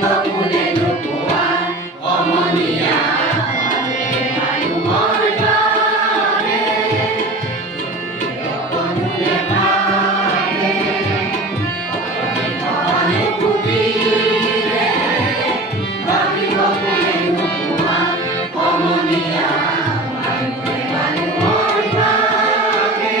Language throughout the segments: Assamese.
বকুলে নোপোৱা সমনীয়া মানুহৰ বাবে অকণোৱে ভাবে অনুভূতিৰে ভাবি বকুলে নোপোৱা সমনীয়া মানুহে মানুহৰ বাবে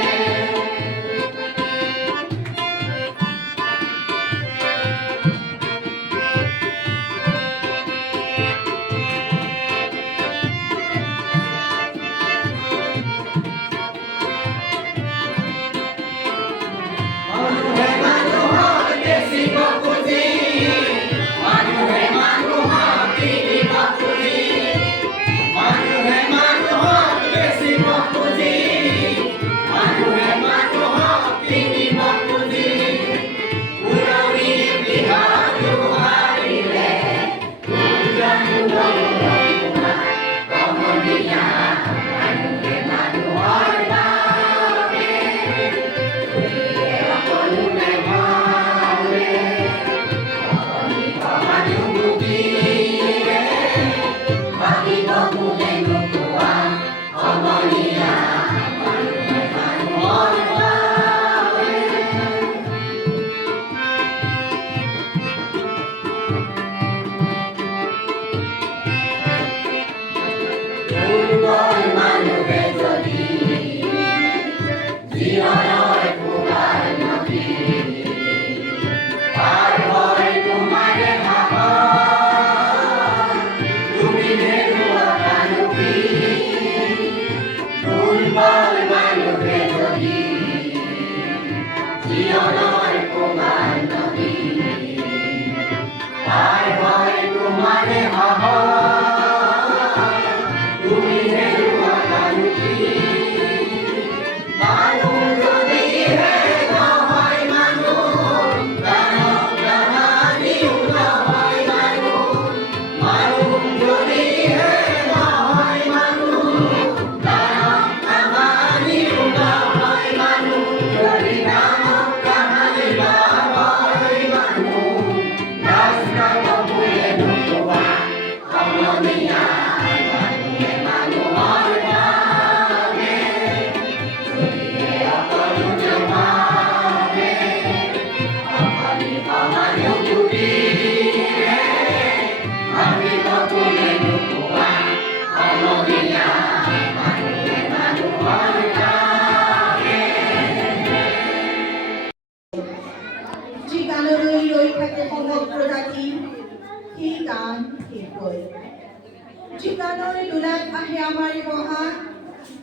Chikanoy dulat ahe amari boha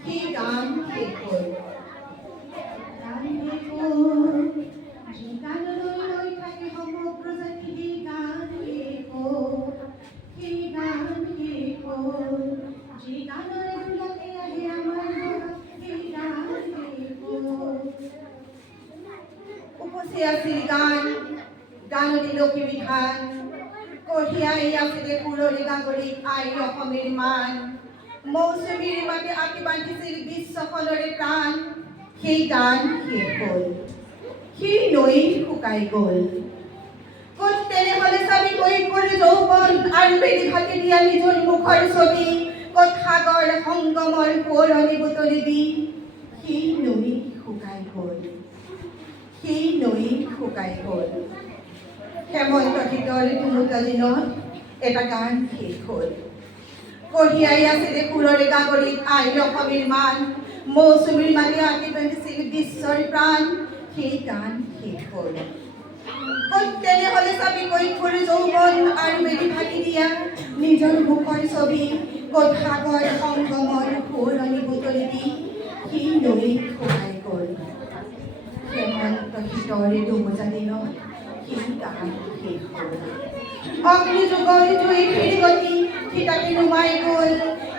hi gan hekoi gan hekoi chikanoy loi thake সমগ্র জাতি hi gan hekoi chikanoy dulat ahe amari boha hi gan hekoi উপসে আছিল গান গান দিল কি বিধান কঢ়িয়াই আছে পুৰৰি গাগৰি আই অসমেৰ মান মৌচুমীৰ মাতে আঁকি বান্ধিছিল বিশ্বখনৰে প্ৰাণ সেই গান শেষ হ'ল সেই নৈ শুকাই গ'ল ক'ত তেনেহ'লে চাবি কৈশোৰ যৌৱন আৰু বেলি ভাতি দিয়া নিজৰ মুখৰ ছবি ক'ত সাগৰ সংগমৰ সোঁৱৰণি বুটলিবি সেই নৈ শুকাই গ'ল সেই নৈ শুকাই গ'ল হেমন্ত শীতল ধুমুকা দিনত এটা গান শেষ হ'ল কঢ়িয়াই আছিলে সুৰৰে গাগৰিত আই অসমেৰ মান মৌচুমীৰ মাতে আঁকি বান্ধিছিল বিশ্বৰ প্ৰাণ সেই গান শেষ হ'ল ক'ত তেনেহ'লে চাবি কৈশোৰ যৌৱন আৰু বেলি ভাতি দিয়া নিজৰ মুখৰ ছবি ক'ত সাগৰ সংগমৰ সোঁৱৰণি বুটলিবি সেই নৈ শুকাই গ'ল হেমন্ত শীতৰে ধুমুকা দিনত অগ্নি যুগৰ জুই ফিৰি গতি সীতাকে নুমাই গ'ল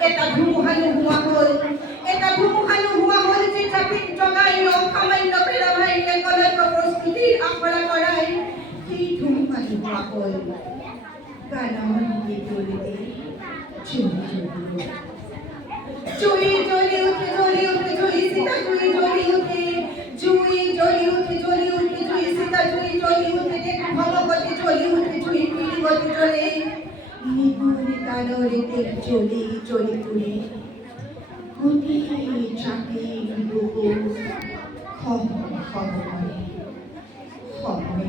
এটা ধুমুহা নোহোৱা হ'ল যে জাপিত জগাই অসামান্য পেলাভাই একলব্য প্ৰস্তুতিৰ আখৰা কৰাই সেই ধুমুহা নোহোৱা হ'ল গানৰ গীতলিতে জুই জ্বলি উঠে জুই সীতা জুই জ্বলি উঠে জুই সীতা জুই জ্বলি উঠে ভগবতী জ্বলি উঠে জুই গতি জ্বলে নিপুণ গানরে তেল জ্বলি জ্বলি পুরে গুটি চাটি বুকু খম খম করে খমে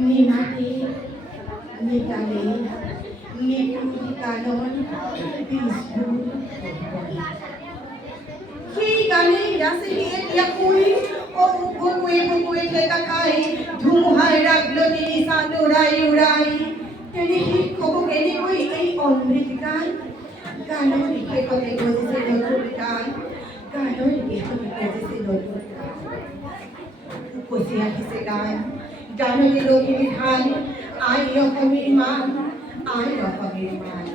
নিমাতে নিতালে নিপুণ গানর বিষ্ণু সেই গানে রাসে হিয়ে কুই ও বুকুয়ে ঠেকা খাই ধুমুহায় রাখলো তিনি সান উড়াই তেনে শিক্ষক কেনে কই এই অমৃত গান গানৰ বিশেষতে গজিছে নতুন গান গানৰ বিশেষতে গজিছে নতুন গান উপচি আহিছে গান গানৰে লখিমী ধান আই অসমীৰ মান আই অসমীৰ মান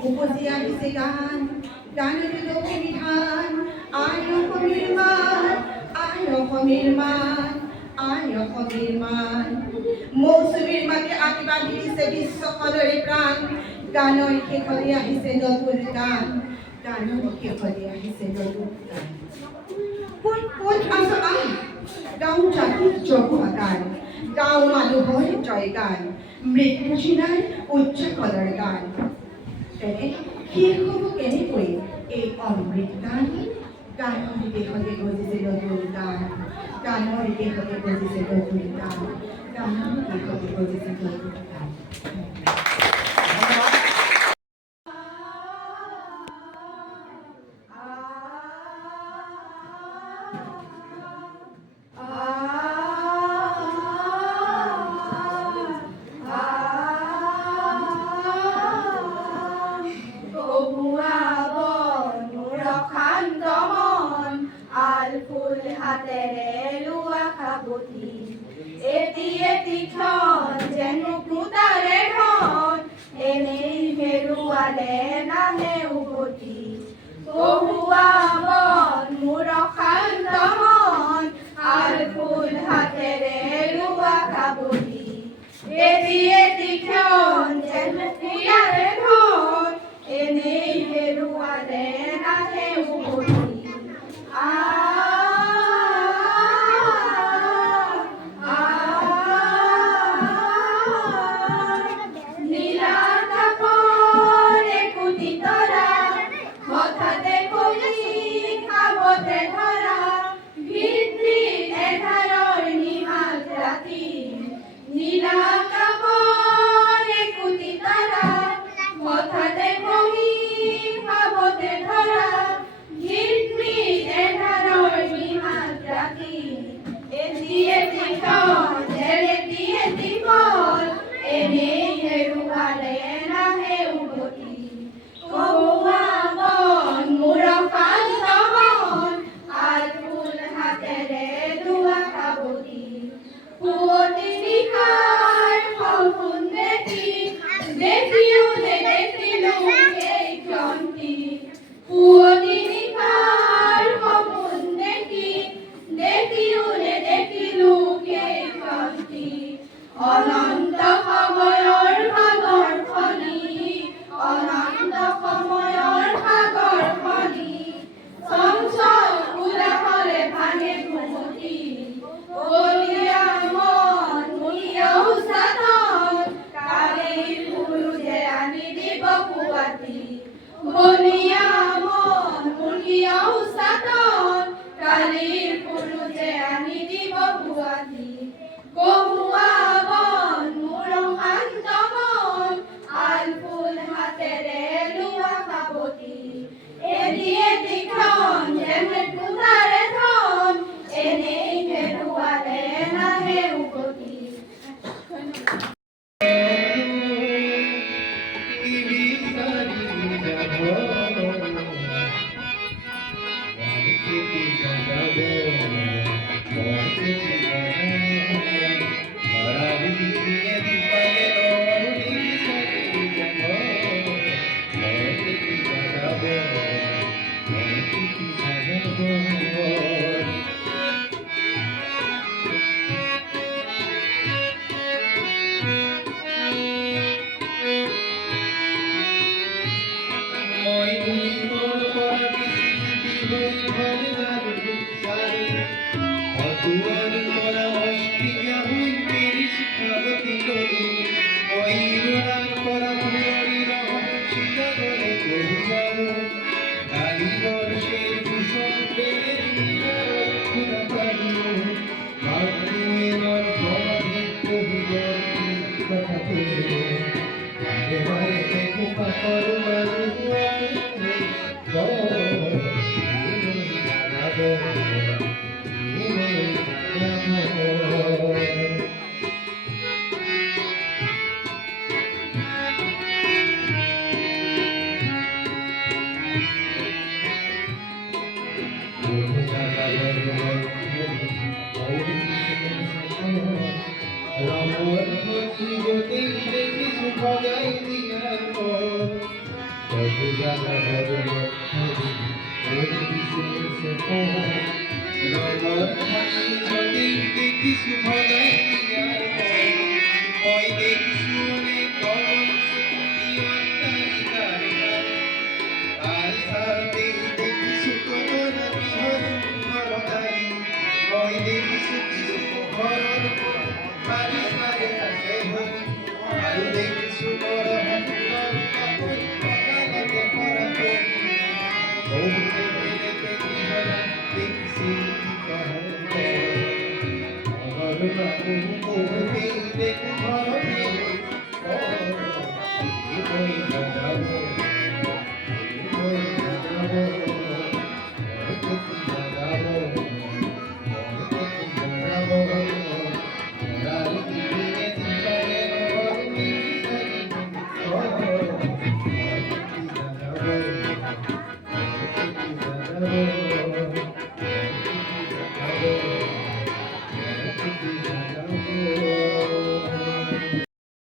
উপচি আহিছে গান গানৰে লখিমী ধান আই অসমীৰ মান আই অসমীৰ মান আই অসমীৰ মান মৌচুমীৰ মাতে আঁকি বান্ধি দিছে বিশ্বখনৰে প্ৰাণ গানৰ শেষলৈ আহিছে নতুন গান গানৰ শেষলৈ আহিছে নতুন গান কোন কোন আছ আহ গাঁও জাতিৰ জগোৱা গান গাঁও মানুহৰ জয় গান মৃত্যু চিনাৰ উচ্চকলৰ গান তেনে শেষ হ'ব কেনেকৈ এই অমৃত গান গানৰ দেশতে গজিছে নতুন গান গানৰ দেশতে গজিছে নতুন গান গানৰ দেশতে গজিছে নতুন গান হাতেৰে লোৱা খাবতি এটি এটি ক্ষণ যেন মুকুতাৰে ধন এনেই হেৰুৱালে নাহে উভতি কহুৱা মন মোৰ অশান্ত মন আল ফুল হাতেৰে লোৱা খাবতি এটি এটি ক্ষণ যেন মুকুতাৰে ধন এনেই হেৰুৱালে নাহে উভতি অনন্ত সময়ৰ সাগৰ খনি অনন্ত সময়ৰ সাগৰ খনি চঞ্চল উলাহৰে ভাঙে ঘুমতি কলিয়া মন মুহিয়া উচাতন কালিৰ ফুলুজে আনি দিব পুৱাতি কলিয়া মন মুহিয়া উচাতন কালিৰ ফুলুজে আনি দিব পুৱাতি কহুৱা মন জীবনে দেখিছো ভগাই দিয়ার পর কত জানা বদল ওর বিশেষ রঙর হানি যদি দেখিছো ভগাই দিয়ার পর মই দেখিছো অনেক গরম সুকুলি অট্টালিকার আর সাথে দেখিছো তোমার বিহর ঘরদারি মই দেখিছো কিছু ঘৰৰ বাৰিষাৰে আছে ভৰি আৰু দেখিছো বড় সুন্দৰ কাপোৰ কঁকালতে পৰা পৰি বহুতে বেলেগে বিহৰা দেখিছিল কি কহৰ ঘৰ বাবু বহুতেই দেখো ঘৰতে মই নাযাব মই নাযাব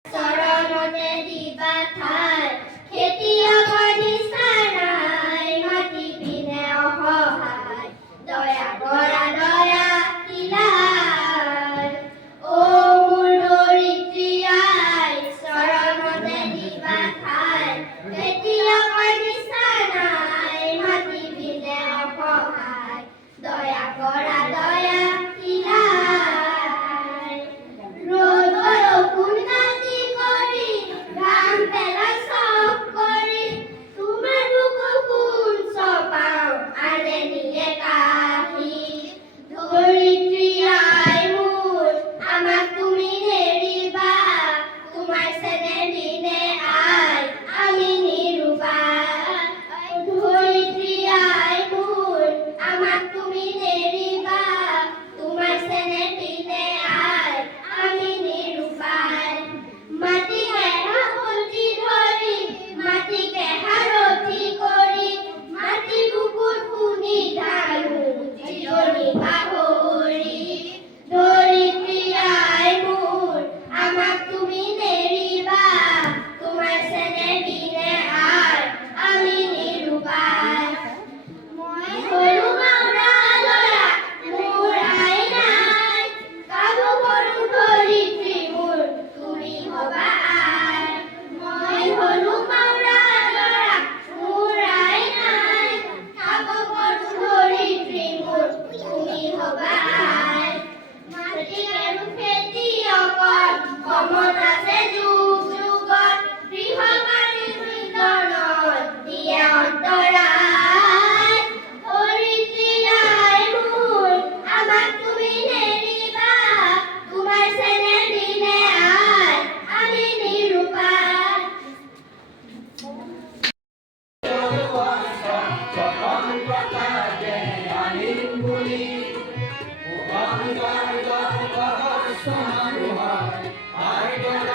চৰণতে দিবা ঠাই, খেতিয়কৰ নিচা নাই, মাটি পিনে অসহায়, দয়া কৰা দয়া দিলাই। অ' মোৰ ধৰিত্ৰী আই, চৰণতে দিবা ঠাই, খেতিয়কৰ নিচা নাই, মাটি পিনে অসহায়, দয়া কৰা দয়া দিলাই। ৰ'দ বৰষুণ নাতি কৰি, ঘাম পেলাই চব কৰি, তোমাৰ বুকুৰ সোণ চপাওঁ, আনে নিয়ে কাহি। ধৰিত্ৰী আই মোৰ, আমাক তুমি নেৰিবা, তোমাৰ চেনেহ বিনে আই, আমি নিৰুপায়। ধৰিত্ৰী আই মোৰ, আমাক তুমি নেৰিবা, তোমাৰ চেনেহ বিনে আই, আমি নিৰুপায়। মাটিকে সাবটি ধৰি, মাটিকে সাৰথি কৰি, মাটিৰ বুকুৰ খুন্দি ঢালো জিৰণি পাহৰি। ধৰিত্ৰী আই মোৰ, আমাক তুমি নেৰিবা, তোমাৰ চেনেহ বিনে আই, আমি নিৰুপায়। মই সৰু মাউৰা ল'ৰা, মোৰ আই নাই, কাবু কৰো ধৰিত্ৰী মোৰ, তুমি হবা আই। মই সৰু মাউৰা ল'ৰা, মোৰ আই নাই, কাবু কৰো ধৰিত্ৰী মোৰ, তুমি হবা আই। মাটি আৰু খেতিয়কৰ কমত আছে যুগ যুগত, গৃহকাৰী মৃদনত দিয়ে অন্তৰায়। ধৰিত্ৰী আই মোৰ, আমাক তুমি নেৰিবা, তোমাৰ চেনেহ বিনে আই, আমি নিৰুপায়। স্বতন্ত্ৰতা যে আনিম বুলি উভয় মানুহৰ আইডল